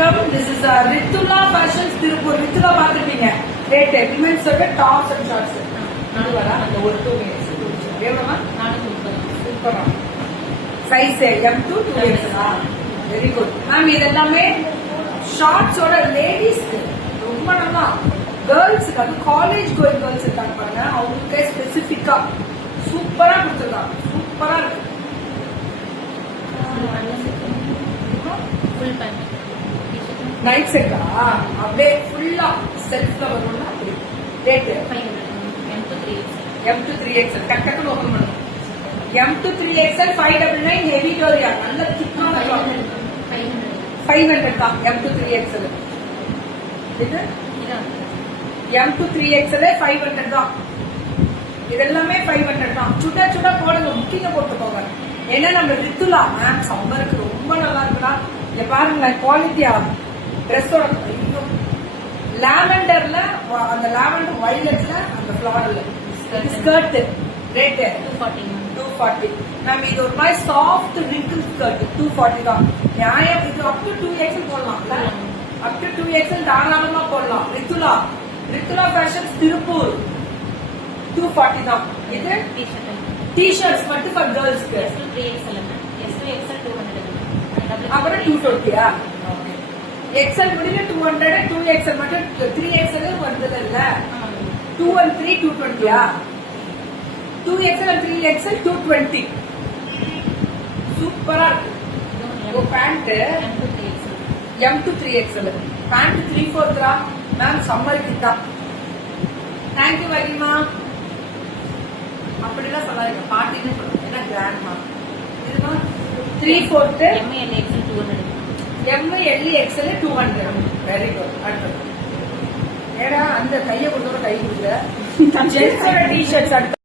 வணக்கம். This is Ritula Fashions Tiruppur. ரித்துலா பார்த்துருப்பீங்க. Rate women's tops and shorts. இது வரா அந்த ஒரு 2 மினிட்ஸ். எவ்வளோமா? 430. சூப்பரா. Size M2 2X. Very good. Ma'am இது எல்லாமே ஷார்ட்ஸோட லேடிஸ்க்கு ரொம்ப நல்லா கேர்ள்ஸுக்கு அது காலேஜ் கோயிங் கேர்ள்ஸ் இருக்காங்க பாருங்க, அவங்களுக்கே ஸ்பெசிஃபிக்கா சூப்பரா கொடுத்துருக்காங்க. சூப்பரா இருக்கு. நைட் செட்டா அப்படியே ஃபுல்லா செல்ஃப்ல வரும்னா அப்படி ரேட் M2 3XL டக்குன்னு ஓபன் பண்ணுங்க. M2 3XL 599 ஹெவி டோரியா நல்ல திக்கான 500 தான். M2 3XL இது M2 3XL 500 தான். இதெல்லாமே 500 தான். சுட சுட போடுங்க, முக்கிங்க போட்டுக்கோங்க. ஏன்னா நம்ம ரித்துலா மேம் சம்மருக்கு ரொம்ப நல்லா இருக்குடா. இங்க பாருங்க குவாலிட்டியா ட்ரெஸ்ஸோட லாவெண்டர்ல அந்த லாவெண்டர் வயலட்ல அந்த ஃபிளாரல் ஸ்கர்ட் ரேட் 240. நம்ம இது ஒரு மாதிரி சாஃப்ட் ரிங்கிள் ஸ்கர்ட் 240 தான். நியாயம். இது up to 2XL போடலாம்ல, up to 2XL தாராளமா போடலாம். ரித்துலா ஃபேஷன்ஸ் திருப்பூர் 240 தான். இது டி-ஷர்ட்ஸ் மட்டும் ஃபார் கேர்ள்ஸ்க்கு அப்புறம் 220. எக்ஸல் முடியல 200, 2XL மட்டும் 3XL வந்தது இல்ல. 2 and 3 220. 2XL and 3XL 220. சூப்பரா இருக்கு. Pant M2 3XL pant 3/4 ma'am சம்மருக்கு தான். தேங்க்யூ வரிமா. அப்படிலாம் சொல்லாதீங்க, பாட்டின்னு சொல்லுங்க. என்ன கிராண்ட்மா இதுமா 3/4 MLXL 200. Very good. அடுத்தது ஏடா அந்த கையை கொடுத்தோட கை கொடுக்குற ஜென்ஸோட டி-ஷர்ட்ஸ் அடுத்து